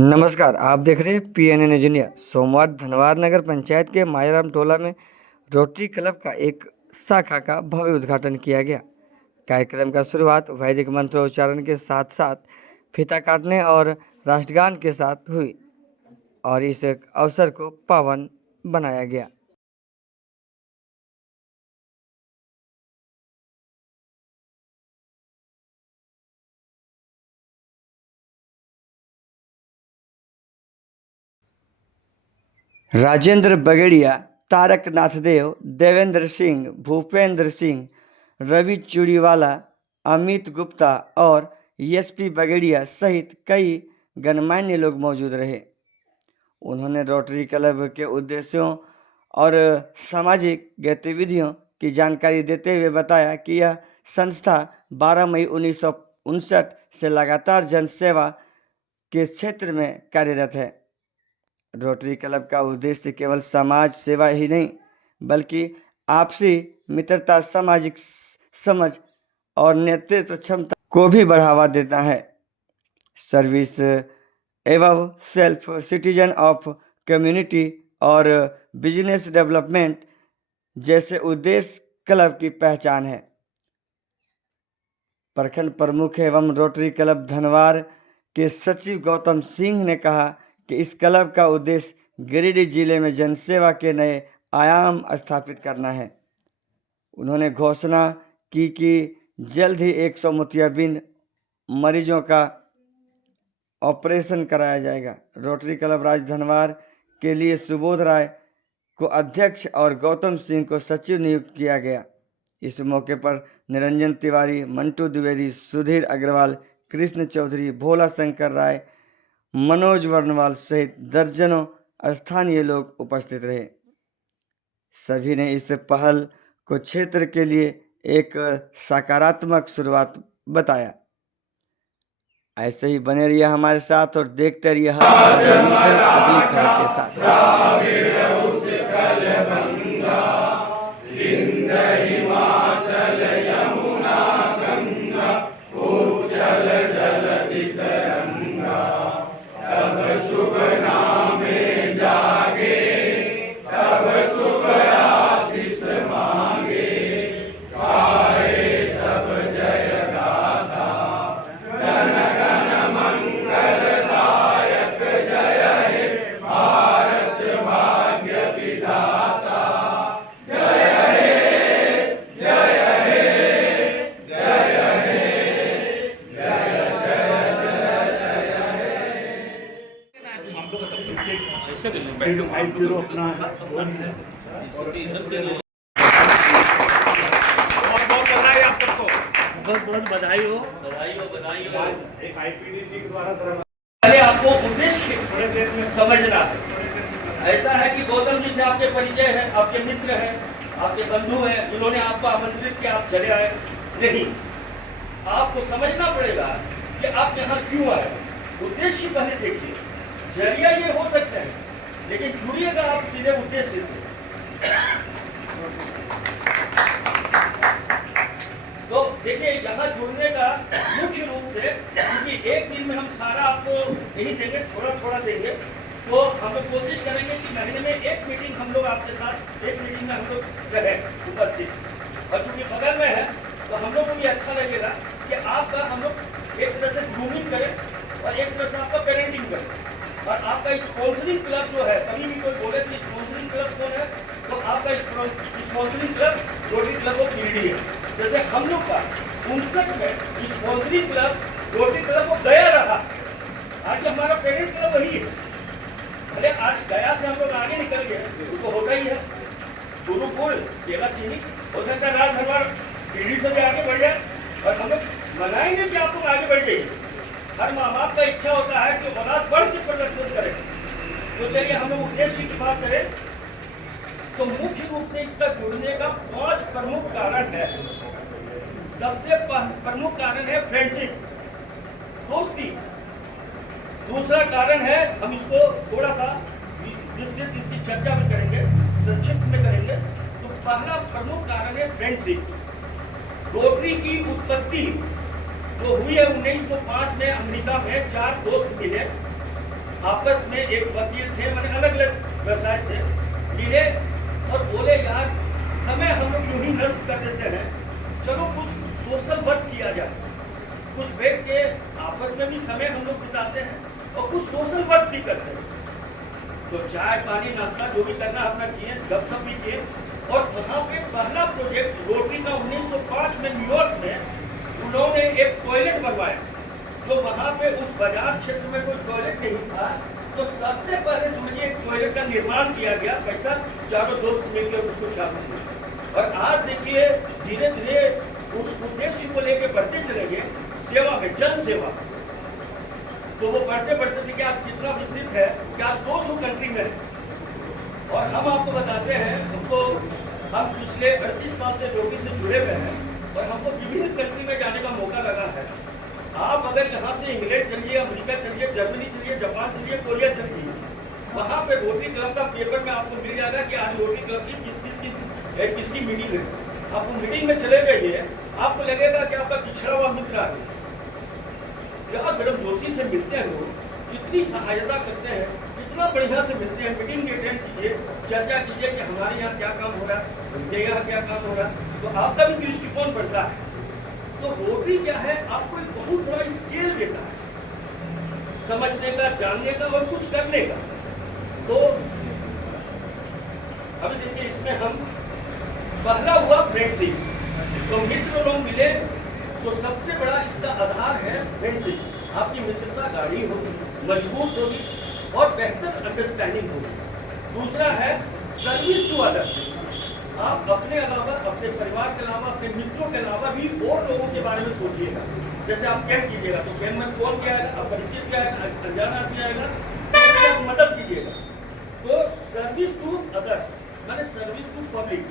नमस्कार, आप देख रहे हैं PNN न्यूज़ इंडिया। सोमवार धनवार नगर पंचायत के मायाराम टोला में रोटरी क्लब का एक शाखा का भव्य उद्घाटन किया गया। कार्यक्रम का शुरुआत वैदिक मंत्रोच्चारण के साथ साथ फीता काटने और राष्ट्रगान के साथ हुई और इस अवसर को पावन बनाया गया। राजेंद्र बगेड़िया, तारक नाथदेव, देवेंद्र सिंह, भूपेंद्र सिंह, रवि चूड़ीवाला, अमित गुप्ता और SP बगेड़िया सहित कई गणमान्य लोग मौजूद रहे। उन्होंने रोटरी क्लब के उद्देश्यों और सामाजिक गतिविधियों की जानकारी देते हुए बताया कि यह संस्था 12 मई 1959 से लगातार जनसेवा के क्षेत्र में कार्यरत है। रोटरी क्लब का उद्देश्य केवल समाज सेवा ही नहीं बल्कि आपसी मित्रता, सामाजिक समझ और नेतृत्व क्षमता को भी बढ़ावा देता है। सर्विस एवं सेल्फ सिटीजन ऑफ कम्युनिटी और बिजनेस डेवलपमेंट जैसे उद्देश्य क्लब की पहचान है। प्रखंड प्रमुख एवं रोटरी क्लब धनवार के सचिव गौतम सिंह ने कहा कि इस क्लब का उद्देश्य गिरिडीह जिले में जनसेवा के नए आयाम स्थापित करना है। उन्होंने घोषणा की कि जल्द ही 100 मोतियाबिंद मरीजों का ऑपरेशन कराया जाएगा। रोटरी क्लब राज्य धनवार के लिए सुबोध राय को अध्यक्ष और गौतम सिंह को सचिव नियुक्त किया गया। इस मौके पर निरंजन तिवारी, मंटू द्विवेदी, सुधीर अग्रवाल, कृष्ण चौधरी, भोला शंकर राय, मनोज वर्णवाल सहित दर्जनों स्थानीय लोग उपस्थित रहे। सभी ने इस पहल को क्षेत्र के लिए एक सकारात्मक शुरुआत बताया। ऐसे ही बने रहिए हमारे साथ और देखते रहिए अगली खबर के साथ। अपना बहुत बधाई हो। एक IPDC के द्वारा पहले आपको उद्देश्य समझना है। ऐसा है कि गौतम जी से आपके परिचय है, आपके मित्र हैं, आपके बंधु हैं, जिन्होंने आपको आमंत्रित किया, आप चले आए नहीं। आपको समझना पड़ेगा कि आप यहाँ क्यों आए। उद्देश्य पहले देखिए। जरिया ये हो सकता है लेकिन जुड़िएगा आप सीधे उद्देश्य से। तो देखिए यहाँ जुड़ने का मुख्य रूप से, क्योंकि एक दिन में हम सारा आपको यही देंगे, थोड़ा थोड़ा देंगे, तो हम लोग कोशिश करेंगे कि महीने में एक मीटिंग हम लोग आपके साथ, एक मीटिंग में हम लोग रहे उपस्थित। और चूंकि बगल में है तो हम लोग को भी अच्छा लगेगा कि आपका हम लोग एक तरह से ग्रूमिंग करें और एक तरह से आपका पेरेंटिंग करें। और आपका स्पॉन्सरिंग क्लब जो है, कभी भी कोई बोले कि स्पॉन्सरिंग क्लब कौन है, तो आपका sponsoring club rotary club of Giridih है। जैसे हम लोग का 59 में sponsoring club rotary club of गया रहा। आज हमारा पेरेंट क्लब वही है। भले आज गया से हम लोग आगे निकल गए, तो होता ही है। गुरुकुल केला चीनी हो सकता है राज धनवार पीढ़ी से भी आगे बढ़ जाए और हम लोग मनाएंगे कि आप लोग आगे बढ़ जाइए। हर माँ बाप का इच्छा होता है कि औलाद बढ़ के प्रदर्शन करे। तो चलिए हम लोग उद्देश्य की बात करें तो मुख्य रूप से इसका जुड़ने का 5 प्रमुख कारण है। सबसे प्रमुख कारण है फ्रेंडशिप, दोस्ती। दूसरा कारण है, हम इसको थोड़ा सा विस्तृत इसकी चर्चा भी करेंगे, संक्षिप्त में करेंगे। तो पहला प्रमुख कारण है फ्रेंडशिप। रोटरी की उत्पत्ति जो हुई है 1905 में अमेरिका में 4 दोस्त मिले आपस में एक वकील थे, मैंने अलग अलग व्यवसाय से मिले और बोले यार समय हम लोग यूं ही नष्ट कर देते हैं, चलो कुछ सोशल वर्क किया जाए, कुछ बैठ के आपस में भी समय हम लोग बिताते हैं और कुछ सोशल वर्क भी करते हैं। तो चाय पानी नाश्ता जो भी करना अपना किए, गपशप भी किए और वहाँ पे पहला प्रोजेक्ट रोटरी का 1905 में न्यूयॉर्क में उन्होंने एक टॉयलेट बनवाया। तो वहाँ पे उस बाजार क्षेत्र में कोई टॉयलेट नहीं था, तो सबसे पहले समझिए एक टॉयलेट का निर्माण किया गया, पैसा चारों दोस्त मिलकर उसको चालू किया। और आज देखिए धीरे धीरे उस उद्देश्य को लेकर बढ़ते चले गए, सेवा में, जन सेवा। तो वो बढ़ते बढ़ते देखिए आप कितना विस्तृत है कि आप 200 कंट्री में हैं। और हम आपको बताते हैं, हम पिछले 38 साल से रोटरी से जुड़े हुए हैं और हमको विभिन्न कंट्री में जाने का मौका लगा है। आप अगर यहाँ से इंग्लैंड चलिए, अमेरिका चलिए, जर्मनी चलिए, जापान चलिए, कोरिया चलिए, वहाँ पे रोटरी क्लब का पेपर में आपको मिल जाएगा कि आज रोटरी क्लब की किसकी मीटिंग है। आप मीटिंग में चले जाइए, आपको लगेगा कि आपका पिछड़ा हुआ मित्र आ गया। यहाँ गर्म जोशी से मिलते हैं लोग, इतनी सहायता करते हैं, इतना बढ़िया से मिलते हैं, मीटिंग में अटेंड कीजिए, चर्चा कीजिए कि हमारे यहाँ क्या काम हो रहा है, उनके यहाँ क्या काम हो रहा है, तो आपका भी दृष्टिकोण बढ़ता है। तो रोटरी क्या है, आपको एक बहुत बड़ा स्केल देता है समझने का, जानने का और कुछ करने का। तो अभी देखिए इसमें हम पहला हुआ फ्रेंडशिप। तो मित्र लोग मिले तो सबसे बड़ा इसका आधार है फ्रेंडशिप। आपकी मित्रता गाढ़ी होगी, मजबूत होगी और बेहतर अंडरस्टैंडिंग होगी। दूसरा है सर्विस टू अदर्स। आप अपने अलावा, अपने परिवार के अलावा, अपने मित्रों के अलावा भी और लोगों के बारे में सोचिएगा। जैसे आप कैंप कीजिएगा तो कैंप में कौन क्या आएगा, अपरिचित क्या आएगा, अनजान आदमी आएगा, तो आप मदद कीजिएगा। तो सर्विस टू अदर्स माने सर्विस टू पब्लिक,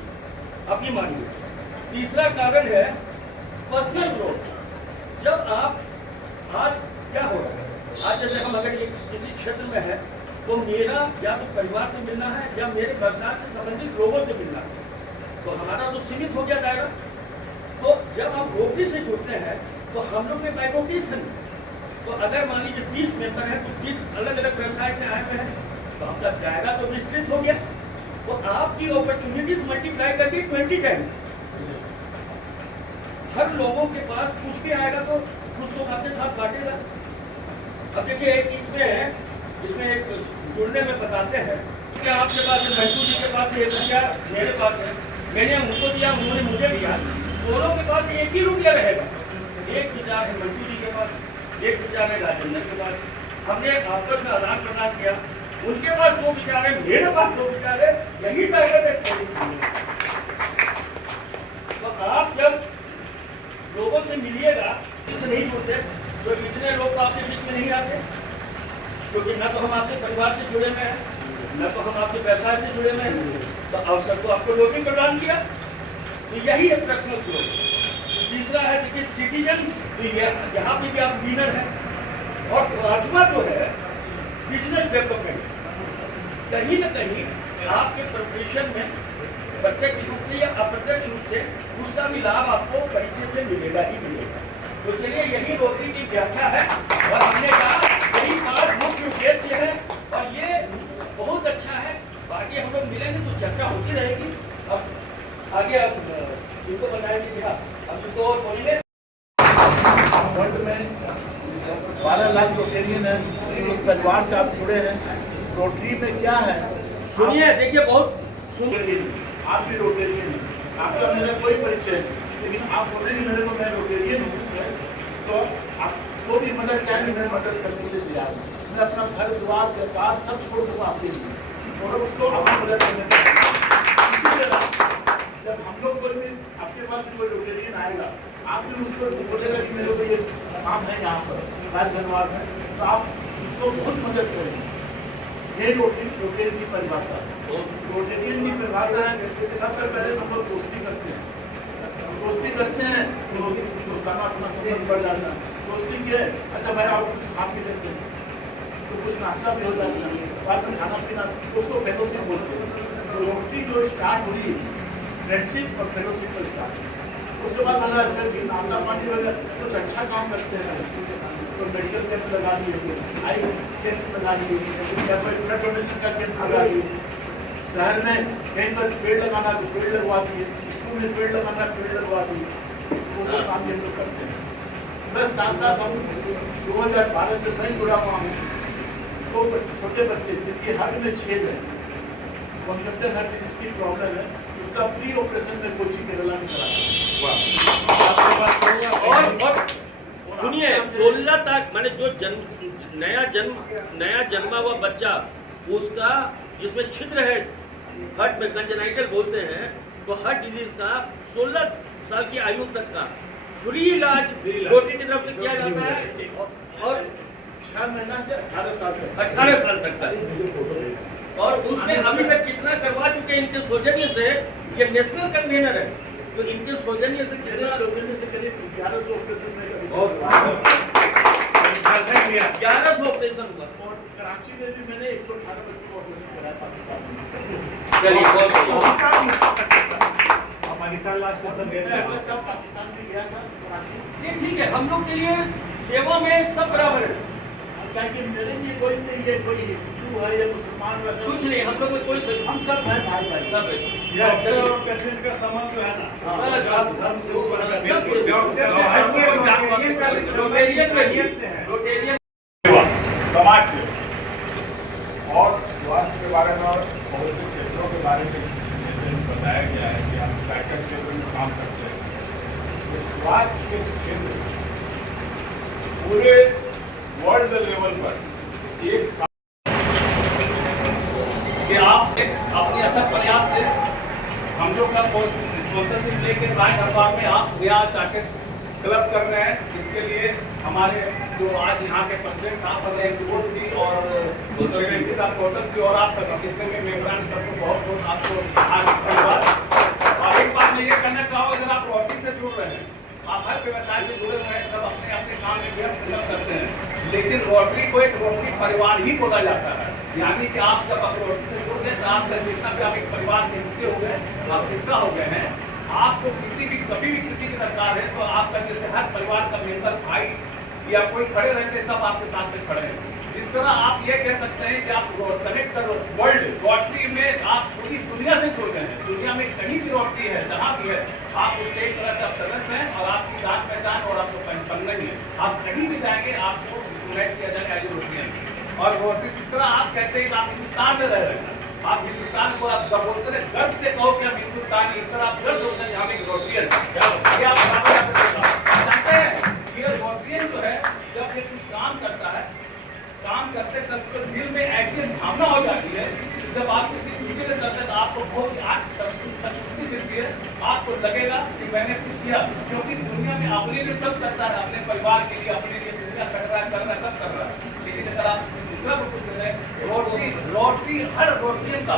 अपनी मानिए। तीसरा कारण है पर्सनल ग्रोथ। जब आप आज क्या हो रहा है, आज जैसे हम अगर किसी क्षेत्र में है तो मेरा या तो परिवार से मिलना है या मेरे व्यवसाय से संबंधित लोगों से मिलना है, तो हमारा तो सीमित हो गया दायरा। तो जब आप रोटरी से जुड़ते हैं तो हम लोग में बाइकोटेशन, तो अगर मान लीजिए 20 मेंबर हैं तो 20 अलग अलग व्यवसाय से आए हुए हैं, तो आपका दायरा तो विस्तृत हो गया। तो आपकी अपॉर्चुनिटीज मल्टीप्लाई करके 20 टाइम्स। हर लोगों के पास कुछ भी आएगा तो कुछ लोग आपके साथ बांटेगा। अब देखिए एक इसमें है, इसमें एक जुड़ने में बताते हैं कि आपके पास मंटू जी के पास 1 रुपया, मेरे पास है, मैंने उनको दिया, उन्होंने मुझे दिया, दोनों के पास एक ही रुपया रहेगा। एक विचार है मंटू जी के पास, एक विचार है राजेंद्र के पास। हमने आपस में आदान प्रदान किया, उनके पास 2 विचार है, मेरे पास 2 विचार है, यही ताकत है सही। तो आप जब लोगों से मिलिएगा, इससे नहीं जुड़ते तो इतने लोग तो आपके बीच में नहीं आते, क्योंकि न तो हम आपके परिवार से जुड़े हुए हैं, न तो हम आपके व्यवसाय से जुड़े हुए हैं। तो अवसर को आपको रोटरी प्रदान किया, तो यही है पर्सनल ग्रोथ। तीसरा है देखिए सिटीजन, तो यहाँ पे भी आप लीडर हैं। और पांचवा जो है बिजनेस डेवलपमेंट। कहीं ना कहीं आपके प्रोफेशन में प्रत्यक्ष रूप से या अप्रत्यक्ष रूप से उसका भी लाभ आपको परिचय से मिलेगा ही मिलेगा। तो चलिए यही रोटरी की व्याख्या है और हमने कहा यही 5 मुख्य उद्देश्य है और ये बहुत अच्छा है। बाकी हम लोग मिलेंगे तो चर्चा होती रहेगी। अब आगे अब इनको बताएंगे कि अब इनको और बोलिए। वर्ल्ड में 12 लाख रोटेरियन है, उस परिवार से आप जुड़े हैं। रोटरी में क्या है, सुनिए, देखिए बहुत आप भी रोटेरियन हैं, आपका मेरा कोई परिचय नहीं, लेकिन आप बोलेंगे मेरे को मैं रोटेरियन हूँ, तो आपको भी मदद चाहिए, मैं मदद करने के लिए तैयार हूँ। मैं अपना घर द्वार व्यापार सब छोड़ दूँगा आपके लिए और उसको अपनी मदद करने के लिए। इसी तरह जब हम लोग कोई भी आपके पास भी कोई रोटेरियन आएगा, आप भी उसको बोलेगा कि मेरे को ये काम है यहाँ पर राज धनवाद में, तो आप उसको बहुत मदद करेंगे। ये रोटेरियन की परिभाषा है। रोटेरियन की परिभाषा है, सबसे पहले हम लोग दोस्ती करते हैं। दोस्ती करते हैं तो दोस्ताना अपना संबंध बढ़ जाता है। दोस्ती के अच्छा भाई आप कुछ खा पी लेते हैं तो कुछ नाश्ता भी हो जाता है, बाद में खाना पीना, उसको फेलोशिप बोलते हैं। तो रोटरी जो स्टार्ट हुई फ्रेंडशिप और फेलोशिप पर स्टार्ट हुई। उसके बाद लगा फिर नाश्ता पानी वगैरह कुछ अच्छा काम करते हैं तो मेडिकल कैंप लगा दिए, आई कैंप लगा दिए, ब्लड डोनेशन का कैंप लगा दिए, शहर में कहीं पर पेड़ लगाना तो पेड़ लगवा दिए, स्कूल में पेड़ लगाना पेड़ लगवा दिए, वो सब काम ये लोग करते हैं। प्लस साथ साथ हम 2012 से मैं जुड़ा हुआ हूँ, तो छोटे बच्चे जिनकी हार्ट में छेद है, कंजक्टिव हार्ट जिसकी प्रॉब्लम है, उसका फ्री ऑपरेशन में कोचिंग केरला में कराया। और सुनिए 16 तक मैंने जो नया जन्मा हुआ बच्चा उसका जिसमें छिद्र है हार्ट में कंजेनाइटल बोलते हैं, तो हार्ट डिजीज का 16 साल की आयु तक का फ्री इलाज रोटरी की तरफ से किया जाता है और 6 महीना से 18 साल तक 18 साल तक का। और उसमें अभी तक कितना करवा चुके हैं इनके सौजन्य से, ये नेशनल कन्वीनर है, तो इनके सौजन्य से कितना करीब 1100 ऑपरेशन में 1100 ऑपरेशन हुआ। और कराची में भी मैंने 118 बच्चों को ऑपरेशन कराया पाकिस्तान में। चलिए बहुत बढ़िया। पाकिस्तान लास्ट सेशन गए थे। मैं सब पाकिस्तान में गया था कराची। ये ठीक है, हम लोग के लिए सेवा में सब बराबर है, क्या कि मेरे लिए कोई नहीं है, कोई हिंदू है या मुसलमान है, कुछ नहीं, हम लोग में कोई हम सब भाई भाई सब है। ये अक्षर और पेशेंट का संबंध जो है ना, बस, बस, धर्म से ऊपर है। सबसे रोटेरियन में ही रोटेरियन समाज से और स्वास्थ्य के बारे में और बहुत से क्षेत्रों के बारे में जैसे बताया गया है कि हम बैठक क्षेत्र में काम करते हैं, तो स्वास्थ्य के क्षेत्र में पूरे वर्ल्ड लेवल पर एक कि आप एक अपने अथक प्रयास से हम लोग का स्पॉन्सरशिप लेके राय दरबार में आप यहाँ चार्टेड क्लब कर रहे हैं। इसके लिए हमारे जो आज यहाँ के प्रेसिडेंट साहब बन रहे हैं वो थी और सेक्रेटरी साहब टोटल थी और आप सभी जितने भी मेम्बरान सबको बहुत बहुत आपको आज धन्यवाद। और एक बात मैं ये कहना चाहूँगा, अगर आप रोटरी से जुड़ रहे हैं, आप हर व्यवसाय से जुड़े हुए हैं, सब अपने अपने काम में व्यस्त सब करते हैं, लेकिन रोटरी को एक रोटरी परिवार ही बोला जाता है। यानी कि आप जब आप रोटरी से जुड़ गए तो आपका जितना भी आप एक परिवार के हिस्से हो गए, आप हिस्सा हो गए हैं, आपको कभी भी किसी की दरकार है तो आपका जैसे हर परिवार का मेंबर भाई या कोई खड़े रहते सब आपके साथ में खड़े हैं। इस तरह आप ये कह सकते हैं कि आप कनेक्ट कर वर्ल्ड रोटरी में आप पूरी दुनिया से जुड़ गए हैं। दुनिया में कहीं भी रोटरी है, जहाँ भी है, आप उससे एक तरह से आप सदस्य हैं और आपकी जान पहचान और आपको पंगन है। आप कहीं भी जाएंगे आपको कनेक्ट किया जाएगा एज रोटरी। और रोटरी जिस तरह आप कहते हैं कि आप हिंदुस्तान में रह रहे हैं, आप हिंदुस्तान को आप जब बोलते हैं गर्व से कहो कि हम हिंदुस्तानी, इस तरह आप गर्व होते हैं यहाँ में रोटियन जानते हैं। ये रोटियन जो है जब ये कुछ काम करता है, काम करते करते दिल में ऐसी भावना हो जाती है, जब आप किसी दूसरे से करते तो आपको बहुत संतुष्टि मिलती है, आपको लगेगा कि मैंने कुछ किया। क्योंकि दुनिया में अपने लिए सब करता है, अपने परिवार के लिए, अपने लिए दुनिया कर रहा है, सब कर रहा है, लेकिन अगर आप रोटरी हर रोटियन का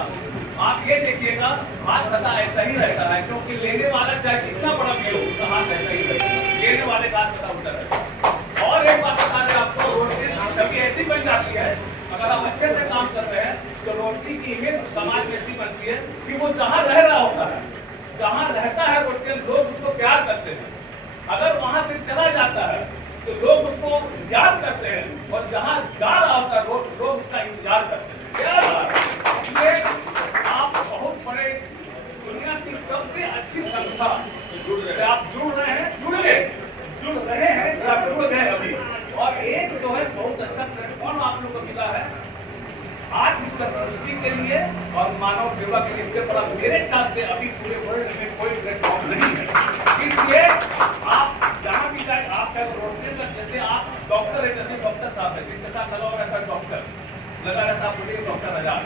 आप ये देखिएगा हाथ सदा ऐसा ही रहता है, क्योंकि लेने वाला चाहे कितना बड़ा भी हो उसका हाथ ऐसा ही रहता है, लेने वाले का हाथ सदा उल्टा रहता है। और एक बात बता दें आपको, रोटरी कभी ऐसी बन जाती है, अगर आप अच्छे से काम कर रहे हैं तो रोटरी की इमेज समाज में ऐसी बनती है कि वो जहाँ रह रहा होता है, जहाँ रहता है रोटियन, लोग उसको प्यार करते हैं। अगर वहाँ से चला जाता है तो लोग उसको याद करते हैं, और जहाँ जा रहा होता है लोग उसका इंतजार करते हैं। इसलिए आप बहुत बड़े दुनिया की सबसे अच्छी संस्था से आप जुड़ रहे हैं, जुड़ रहे हैं या जुड़ गए अभी। और एक जो है बहुत अच्छा प्लेटफॉर्म आप लोग को मिला है आत्मसंतुष्टि के लिए और मानव सेवा के लिए। इससे बड़ा मेरे ख्याल से अभी पूरे वर्ल्ड में कोई प्लेटफॉर्म नहीं है। इसलिए आप जहाँ भी जाए, आप क्या रोटरी में जैसे आप डॉक्टर है, जैसे डॉक्टर साहब है जिनके साथ लगा रहता है डॉक्टर, लगा रहता है बोलिए डॉक्टर आजाद,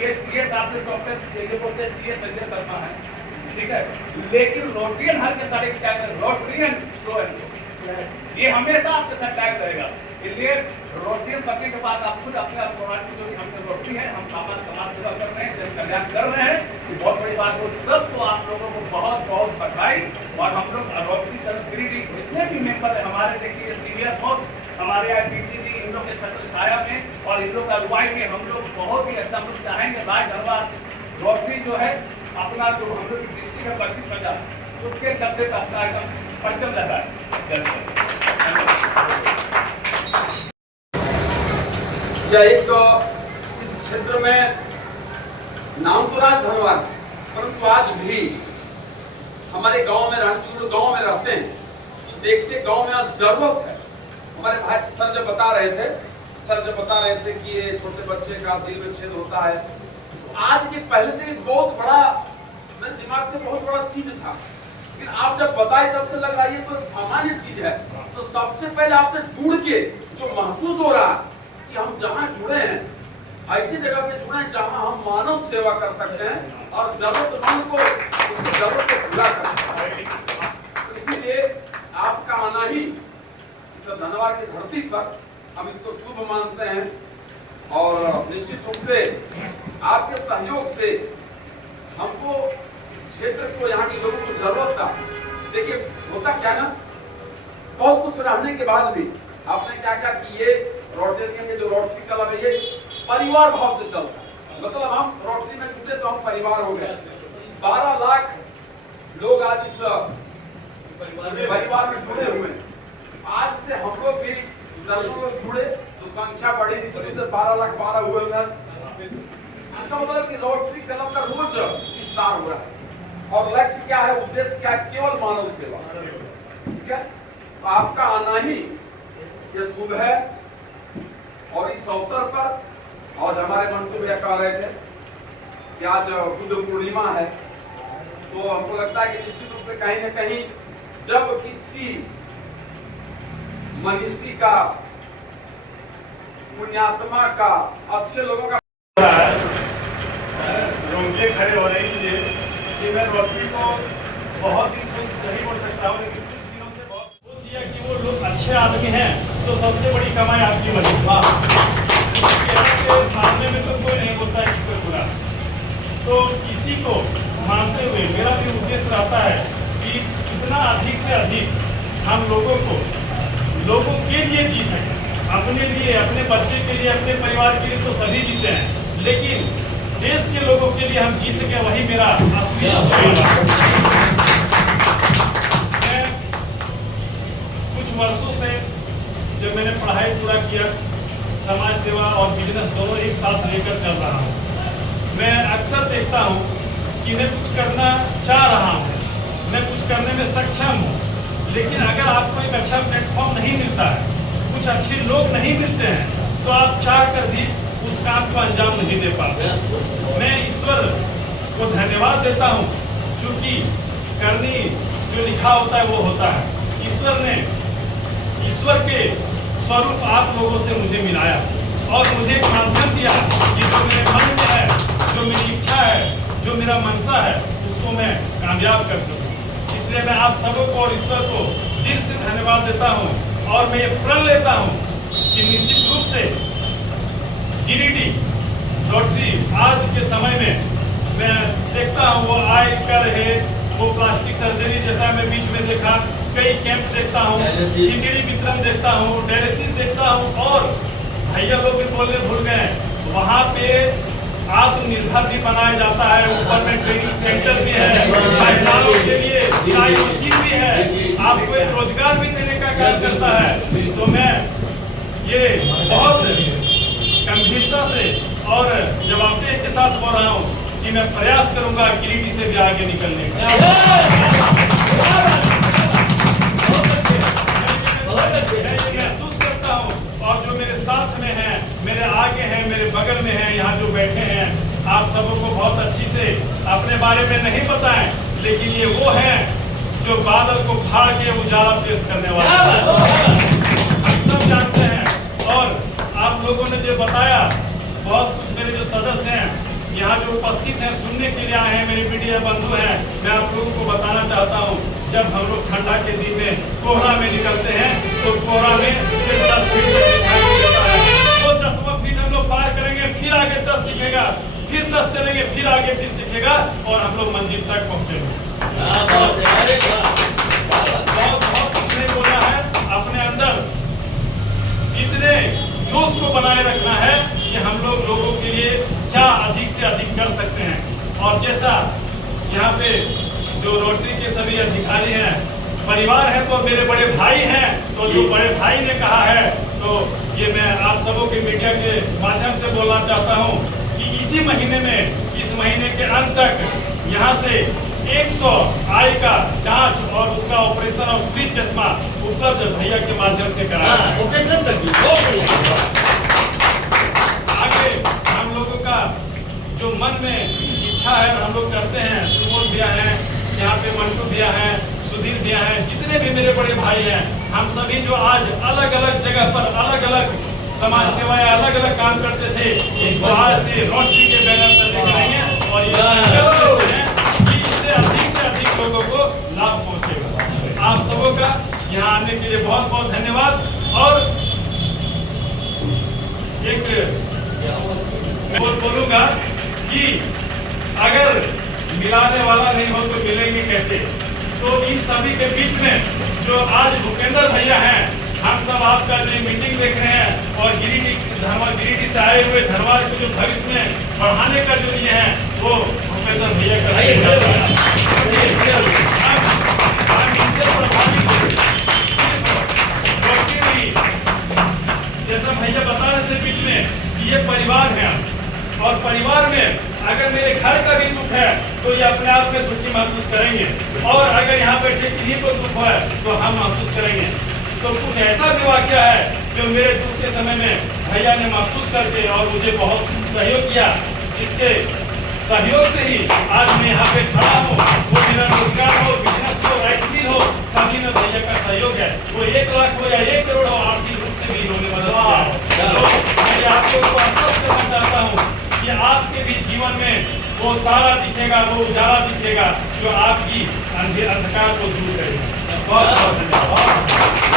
ये साथ में डॉक्टर ये बोलते हैं सीए संजय शर्मा है, ठीक है, लेकिन रोटरियन हर के सारे क्या है, रोटरियन सो एंड सो, ये हमेशा आपके साथ टैग रहेगा। इसलिए रोटरियन करने के बाद आप खुद अपने आप जो हम रोटरी है, हम समाज सेवा कर रहे हैं, जन कल्याण कर रहे हैं, ये बहुत बड़ी बात हो। सबको आप लोगों को बहुत बहुत बधाई। और हम लोग रोटरी गिरिडीह जितने भी मेंबर है हमारे, देखिए सीनियर मोस्ट हमारे यहाँ पीटी जी, इन लोग के छत्र छाया में और इन लोग अगुवाई में हम लोग बहुत ही अच्छा हम लोग चाहेंगे। राय धनबाद रोटरी जो है अपना जो हम लोग की डिस्ट्रिक्ट है 32,000 उसके कब्जे का परचम लगा है। एक तो इस क्षेत्र में नाम तो राज धनवार, परंतु आज भी हमारे गांव में रणचूड़ गांव में रहते हैं तो देखते गांव में आज जरूरत है। हमारे भाई सर जब बता रहे थे कि ये छोटे बच्चे का दिल में छेद होता है, तो आज के पहले तो एक बहुत बड़ा मेरे दिमाग से बहुत बड़ा चीज था, लेकिन आप जब बताए तब से लग रहा है ये तो एक सामान्य चीज है। तो सबसे पहले आपसे जुड़ के जो महसूस हो रहा कि हम जहाँ जुड़े हैं ऐसी जगह पे जुड़े हैं जहाँ हम मानव सेवा कर सकते हैं और जरूरतमंद को उसकी जरूरत को पूरा कर सकते हैं। तो इसीलिए आपका आना ही इस धनवार की धरती पर हम इसको शुभ मानते हैं और निश्चित रूप से आपके सहयोग से हमको क्षेत्र को, यहाँ के लोगों को जरूरत था। देखिए होता क्या ना, बहुत कुछ रहने के बाद भी आपने क्या क्या कि ये रोटरियन के जो रोटरी क्लब है ये परिवार भाव से चलता है। मतलब हम रोटरी में जुटे तो हम परिवार हो गए। 12 लाख लोग आज इस परिवार में जुड़े हुए हैं। आज से हम लोग भी लोग जुड़े तो संख्या बढ़ी, तो 12 लाख 12 हुए। इसका मतलब कि रोटरी क्लब का रोज विस्तार हो रहा है और लक्ष्य क्या है, उद्देश्य क्या है, केवल मानव सेवा। ठीक है, तो आपका आना ही ये शुभ है। और इस अवसर पर आज हमारे मंटू भैया कह रहे थे कि आज बुद्ध पूर्णिमा है, तो हमको लगता है कि निश्चित रूप से कहीं न कहीं जब किसी मनीषी का, पुण्यात्मा का, अच्छे लोगों का रोंगटे खड़े हो रहे हैं, इसलिए कि मैं रोटरी को बहुत दिन से नहीं बोल सकता हूँ, लेकिन कुछ दिनों से बहुत बोल दिया कि वो लोग अच्छे आदमी हैं तो सबसे बड़ी कमाई आपकी बनी। आपके सामने में तो कोई नहीं बोलता है कि कोई बुरा। तो इसी को मानते हुए मेरा भी उद्देश्य रहता है कि कितना अधिक से अधिक हम लोगों के लिए जी सकें, अपने लिए, अपने बच्चे के लिए, अपने परिवार के लिए तो सभी जीते हैं, लेकिन देश के लोगों के लिए हम जी सके, वही मेरा असली मैं कुछ वर्षों से जब मैंने पढ़ाई पूरा किया, समाज सेवा और बिजनेस दोनों एक साथ लेकर चल रहा हूँ। मैं अक्सर देखता हूँ कि मैं कुछ करना चाह रहा हूँ, मैं कुछ करने में सक्षम हूँ, लेकिन अगर आपको एक अच्छा प्लेटफॉर्म नहीं मिलता है, कुछ अच्छे लोग नहीं मिलते हैं, तो आप चाह कर भी उस काम को अंजाम नहीं दे पाते। मैं ईश्वर को धन्यवाद देता हूँ, क्योंकि करनी जो लिखा होता है वो होता है। ईश्वर के स्वरूप आप लोगों से मुझे मिलाया और मुझे एक माध्यम दिया कि जो मेरे मन में है, जो मेरी इच्छा है, जो मेरा मनसा है, उसको मैं कामयाब कर सकूं। इसलिए मैं आप सबों को और ईश्वर को दिल से धन्यवाद देता हूं और मैं ये प्रण लेता हूं कि निश्चित रूप से गिरिडीह रोटरी आज के समय में मैं देखता हूं वो आय कर है, वो प्लास्टिक सर्जरी जैसा मैं बीच में देखा, कई कैंप देखता हूँ, खिचड़ी वितरण देखता हूँ, डायलिसिस देखता हूँ, और भैया लोग भी बोलने भूल गए, वहाँ पे आत्मनिर्भर भी बनाया जाता है, ऊपर में ट्रेनिंग सेंटर भी है, महिलाओं के लिए सिलाई मशीन भी है, आपको एक रोजगार भी देने का काम करता है। तो मैं ये बहुत गंभीरता से और जवाबदेही के साथ बोल रहा हूँ कि मैं प्रयास करूंगा गिरिडीह से भी आगे निकलने का। महसूस करता हूँ, और जो मेरे साथ में हैं, मेरे आगे हैं, मेरे बगल में हैं, यहाँ जो बैठे हैं, आप सबों को बहुत अच्छी से अपने बारे में नहीं पता है, लेकिन ये वो हैं जो बादल को फाड़ के उजाला पेश करने वाले हम सब जानते हैं। और आप लोगों ने जो बताया, बहुत कुछ मेरे जो सदस्य हैं यहाँ जो उपस्थित हैं, सुनने के लिए आए हैं, मेरे मीडिया बंधु हैं, मैं आप लोगों को बताना चाहता हूँ, जब हम लोग ठंडा के दिन में कोहरा में निकलते हैं तो कोहरा में सिर्फ 10 फीट तक दिखाई देता है। वो 10वां फीट हम लोग पार करेंगे, फिर आगे 10 दिखेगा, फिर 10 चलेंगे, फिर आगे 20 दिखेगा, और हम लोग मंजिल तक पहुँचेंगे। बहुत कुछ नहीं बोलना है, अपने अंदर इतने जोश को बनाए रखना है कि हम लोगों के लिए क्या अधिक से अधिक कर सकते हैं। और जैसा यहाँ पे जो रोटरी के सभी अधिकारी हैं, परिवार है तो मेरे बड़े भाई हैं, तो जो बड़े भाई ने कहा है तो ये मैं आप सबों के मीडिया के माध्यम से बोलना चाहता हूँ कि इसी महीने में, इस महीने के अंत तक यहाँ से 100 आई का जांच और उसका ऑपरेशन और फ्री चश्मा उपलब्ध भैया के माध्यम से कराया है। ऑपरेशन तक भी बहुत बढ़िया। आगे हम लोगों का जो मन में इच्छा है हम लोग करते हैं। सुमोद भैया हैं, यहाँ पे मंटू भैया हैं, सुधीर भैया हैं, जितने भी मेरे बड़े भाई हैं, हम सभी जो आज अलग अलग जगह पर अलग अलग समाज सेवा या अलग अलग काम करते थे, इसको आज से रोटरी के बैनर पर लेकर आएंगे और ये संकल्प हैं कि इससे अधिक से अधिक लोगों को लाभ पहुंचेगा। आप सबों का यहाँ आने के लिए बहुत बहुत धन्यवाद। और एक बोलूंगा कि अगर मिलाने वाला नहीं हो तो मिलेंगे कैसे। तो इन सभी के बीच में जो आज भूपेंद्र भैया हैं, हम सब आपका जो मीटिंग देख रहे हैं और गिरिडीह से आए हुए धनवार को जो भविष्य में बढ़ाने का जो ये है वो भूपेंद्र भैया का जैसा भैया बता रहे थे बीच में कि ये परिवार है और परिवार में अगर मेरे घर का भी दुख है तो ये अपने आप में दुखी महसूस करेंगे और अगर यहाँ पे ठीक किसी को दुख है तो हम महसूस करेंगे। तो कुछ ऐसा भी वाक्य है जो मेरे दुख के समय में भैया ने महसूस करके और मुझे बहुत सहयोग किया। इसके सहयोग से ही आज मैं यहाँ पे खड़ा हूँ। वो मेरा रोजगार हो, बिजनेस हो, राइस मिल हो, सभी में भैया का सहयोग है। वो 1 लाख हो या 1 करोड़ हो, आर्थिक रूप से भी इन्होंने मदद किया। मैं आपको आश्वस्त करना चाहता हूँ कि आपके भी जीवन में वो तारा दिखेगा, वो उजाला दिखेगा जो आपकी अंधकार को दूर करेगा। बहुत बहुत धन्यवाद।